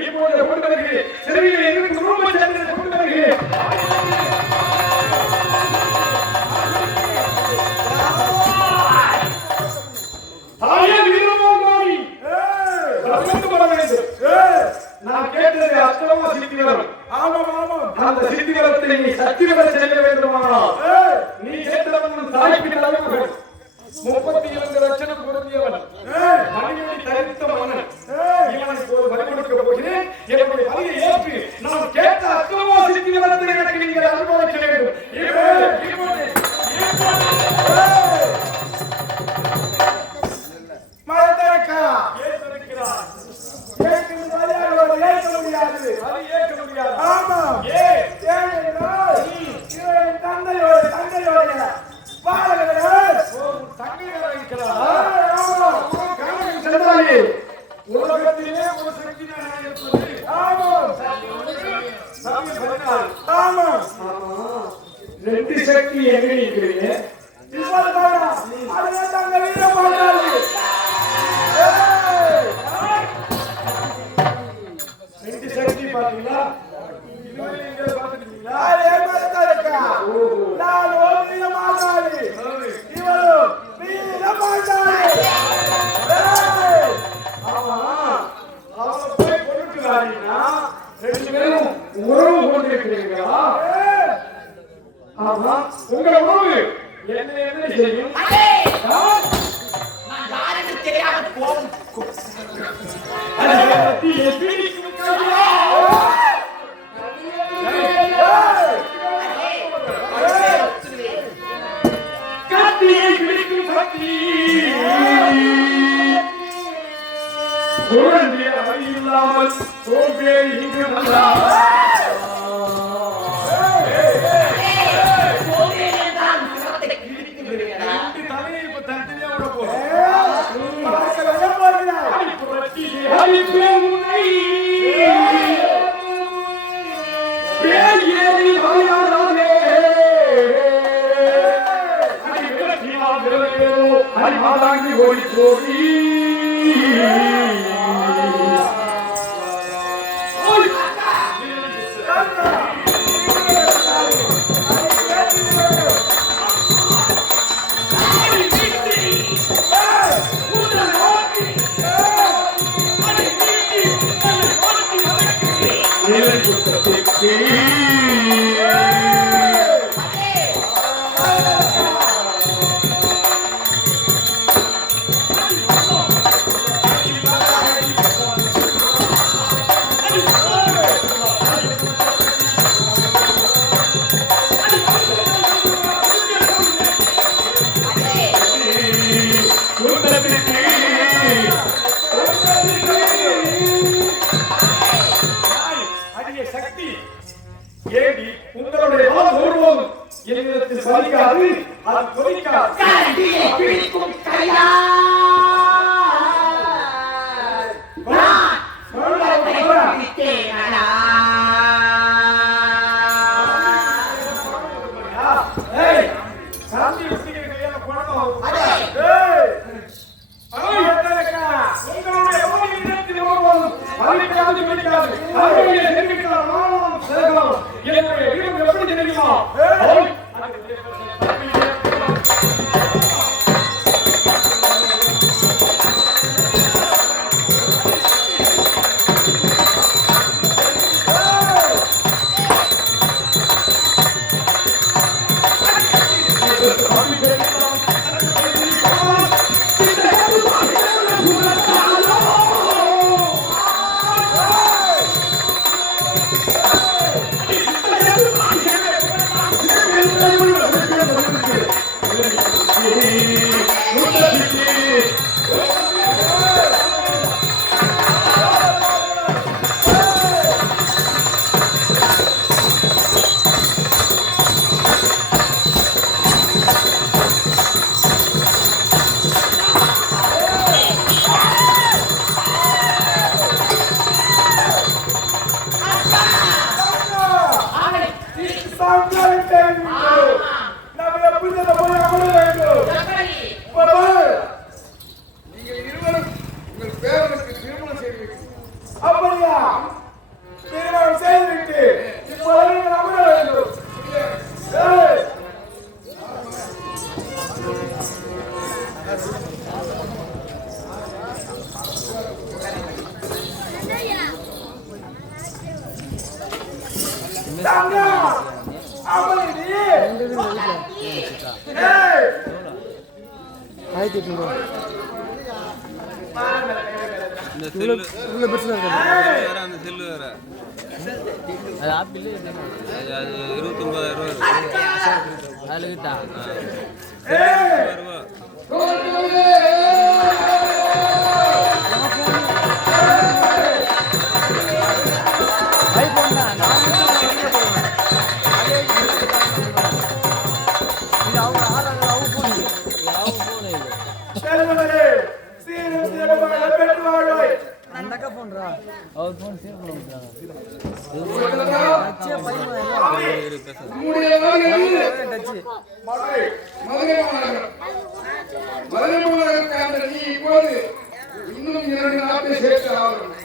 இப்போது கொண்டவர்களே சிறுவிகளை எங்களுக்கு குடும்ப சேர்ந்த கொண்டவர்களே நீ கேட்டவன் தாய்க்கு தலைவன் 32 லட்சம் பொருந்தியவன் மணியை தரித்த மன்னன் இவனை ஒரு பலி கொடுக்க போகிறேன் என்னுடைய பலியை ஏற்று நான் கேட்ட அக்கவாசிக்கு வரத்தை எனக்கு நீங்கள் அனுபவிக்க வேண்டும் மறந்தேக்கா ஏற்றிருக்கிறார் ஏற்க முடியாது ஆமா தந்தையோட உலகத்திலே ஒரு சக்தி ரெண்டு சக்தி எங்க இருக்கிறீங்க ரெண்டு சக்தி பாத்தீங்களா உறவு கொண்டிருக்கிறீர்களா? ஆமா, உங்க உறவு என்ன செய்யும்? இல்லாமல் சோம்பேறி இங்கு தலையை இப்ப தனித்தனியா விட போறேன் ஓடி போடி பலிக்காது அது கொதிக்காது கண்டியை பிடிக்கும் கையா Thank you. அந்த செல்லு வேற அது ஆப்பிள் 29,000 ரூபாய் அதுல கிட்டா இன்னும் 2 நாட்கள் சேர்த்து ஆகணும்.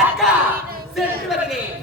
அக்கா சென்று வருகிறேன்.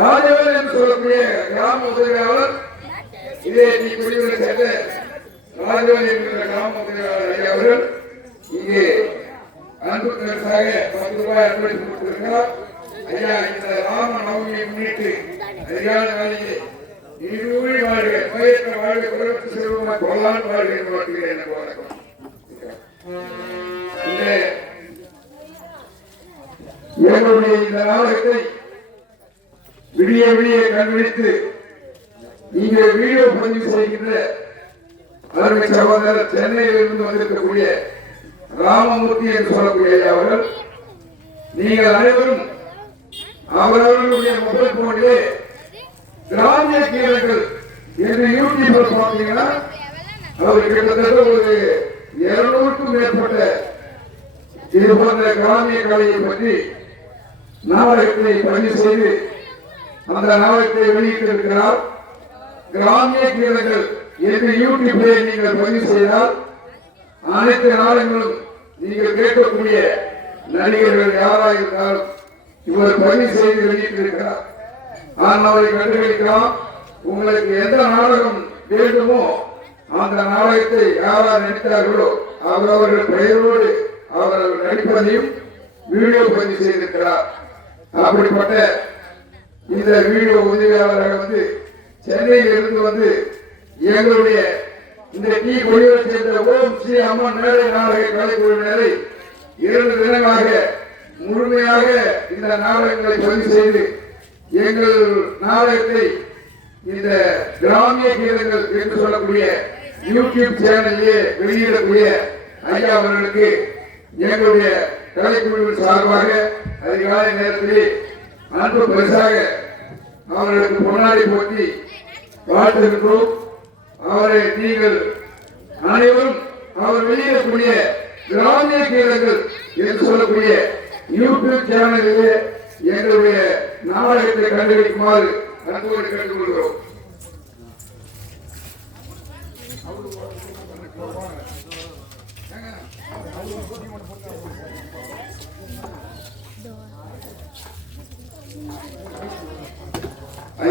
ராஜவேல் என்று சொல்லக்கூடிய கிராம உதவியாளர் இதே நீ குடியுரிமை சேர்ந்த ராஜவேல் என்கிற கிராம உதவியாளர் ஐயா அவர்கள் இங்கே அன்பு பரிசாக 10 ரூபாய் அன்பளித்து கொடுத்திருக்கிறார். ஐயா இந்த ராம நவமியை முன்னிட்டு அதிகால வேலையை இருவழி வாழ்க நோயற்ற வாழ்க உலகத்து செல்வமாய் கொள்ளான் வாழ்க என்று வாழ்கிறேன். எனக்கு வணக்கம். எங்களுடைய இந்த நாடகத்தை விடிய விடிய கண்டுபிடித்து நீங்கள் வீடியோ பதிவு செய்கின்ற அருமை சகோதரர் சென்னையிலிருந்து வந்திருக்கக்கூடிய ராமமூர்த்தி என்று சொல்லக்கூடிய அவர்கள் நீங்கள் அனைவரும் அவரவர்களுடைய மொபைல் போனிலே கிராமிய கீழர்கள் என்று யூடியூப் பார்த்தீங்கன்னா அவர் கிட்டத்தட்ட ஒரு 200க்கும் மேற்பட்ட இது போன்ற கிராமிய கலையை பற்றி நாடகத்தை பதிவு செய்து அந்த நாடகத்தை வெளியிட்டிருக்கிறார். கிராமிய கீழர்கள் என்று யூடியூப்பை நீங்கள் பதிவு செய்தால் அனைத்து நாடகங்களும் நீங்கள் கேட்கக்கூடிய நடிகர்கள் யாராக இருந்தாலும் இவர் பதிவு செய்து வெளியிட்டிருக்கிறார். அவரை கண்டுபிடிக்கலாம். உங்களுக்கு எந்த நாடகம் வேண்டுமோ அந்த நாடகத்தை யாரார் நடித்தார்களோ அவரவர்கள் பெயரோடு அவர்கள் நடிப்பதையும் வீடியோ பதிவு செய்திருக்கிறார். அப்படிப்பட்ட இந்த வீடியோ உதவியாளர்கள் சென்னையில் இருந்து எங்களுடைய இந்த டி கொடியை சேர்ந்த ஓம் ஸ்ரீ அம்மன் மேலை நாடக கலைக்குழுவினரை 2 தினங்களாக முழுமையாக இந்த நாடகங்களை பதிவு செய்து எங்கள் நாடகத்தை இந்த கிராமிய கீதங்கள் என்று சொல்லக்கூடிய யூடியூப் சேனலிலே வெளியிடக்கூடிய ஐயா அவர்களுக்கு எங்களுடைய கலைக்குழுவின் சார்பாக அதிகாலை நேரத்திலே அன்பு பரிசாக அவர்களுக்கு பொன்னாடி போட்டி வாழ்த்துகின்றோம். அவரை நீங்கள் அனைவரும் அவர் வெளியிடக்கூடிய கிராமிய கீதங்கள் என்று சொல்லக்கூடிய யூடியூப் சேனலிலே எங்களுடைய நாடகத்தை கண்டுபிடிக்குமாறு அன்போடு கேட்டுக்கொள்கிறோம்.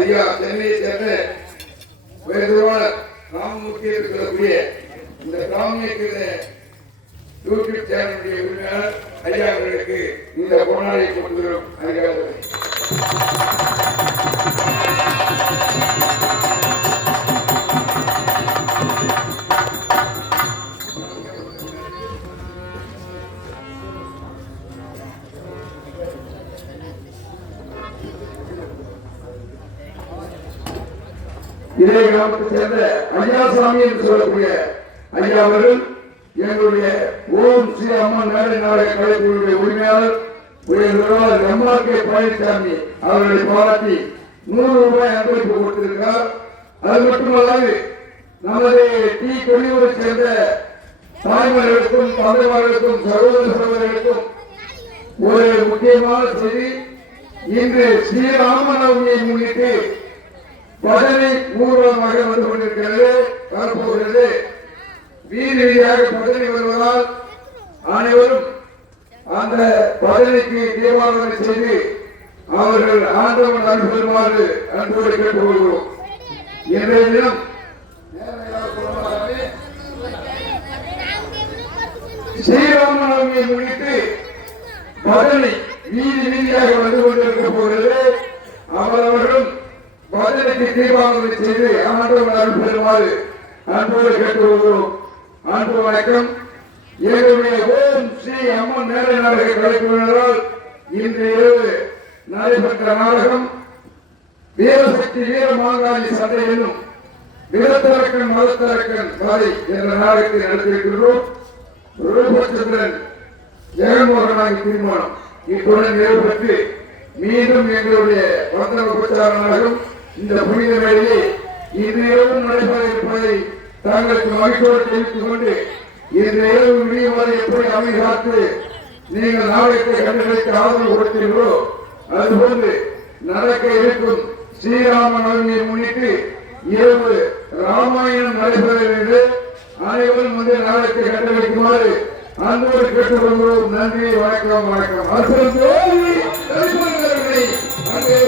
ஐயா சென்னையை சேர்ந்த உயர்வாளர் ராமமூர்த்தி என்று சொல்லக்கூடிய இந்த கிராமிய யூடியூப் சேனலுடைய உரிமையாளர் ஐயா அவர்களுக்கு இந்த பொன்னாடை கொடுக்கிறோம். இதே கிராமத்தை சேர்ந்த ஐயாசாமி என்று சொல்லக்கூடிய ஐயா அவர்கள் எங்களுடைய ஓம் ஸ்ரீ அம்மன் மேலை நாடக கலைக்குழுவுடைய உரிமையாளர் உயர்வாளர் எம்ஆர்கே பழனிசாமி அவர்களை பாராட்டி 100 ரூபாய் அன்பளிப்பு கொடுத்திருக்கிறார். அது மட்டுமல்லாது நமது டி கொடியூரை சேர்ந்த தாய்மார்களுக்கும் தந்தைமார்களுக்கும் சகோதர சகோதரர்களுக்கும் ஒரு முக்கியமான செய்தி. இன்று ஸ்ரீராமநவமியை முன்னிட்டு பஜனை ஊர்வலமாக வந்து கொண்டிருக்கிறது, வரப்போகிறது. வீதி வீதியாக பஜனை வருவதால் அனைவரும் அந்த பஜனைக்கு தீர்மானம் செய்து அவர்கள் ஆண்டவன் அருள் பெறுமாறு அன்போடு கேட்டுக்கொள்கிறோம். இன்றைய தினம் ஸ்ரீராமநவமியை முன்னிட்டு பஜனை வீதி வீதியாக வந்து கொண்டிருக்க போகிறது. அவரவர்களும் பஜனைக்கு தீர்மானம் செய்து ஆண்டவன் அருள் பெறுமாறு அன்போடு கேட்டுக்கொள்கிறோம். அன்பு வணக்கம். எங்களுடைய ஓம் ஸ்ரீ அம்மன் நேர நாடக கலைக்குழுவினரால் இன்று இரவு நடைபெற்ற நாடகம் வீரசக்தி வீரமாங்காளி சண்டை என்னும் வீரத்தரக்கன் மதத்தரக்கன் கதை என்ற நாடகத்தை நடத்தியிருக்கிறோம். ரூபச்சந்திரன் ஜெகன்மோகனாகி தீர்மானம் இத்துடன் நிறைவு பெற்று மீண்டும் எங்களுடைய வந்தன பிரச்சார நாடகம் இந்த புனித வேளையை இன்று இரவு நடைபெற இருப்பதை தாங்களுக்கு மகிழ்ச்சியோடு தெரிவித்துக் கொண்டு இன்று இரவு முடியுமாறு எப்படி அமைகாத்து நீங்கள் நாடகத்தை கண்டுபிடிக்க ஆதரவு கொடுத்தீர்களோ அதுபோன்று நடக்க இருக்கும் ஸ்ரீராம நவமியை முன்னிட்டு இரவு ராமாயணம் நடைபெற வேண்டும். அனைவரும் வந்து நாடகத்தை கண்டுபிடிக்குமாறு அன்போடு கேட்டுக்கொள்கிறோம். நன்றி, வணக்கம். வணக்கம். அற்புதம் தோல்வி அங்கே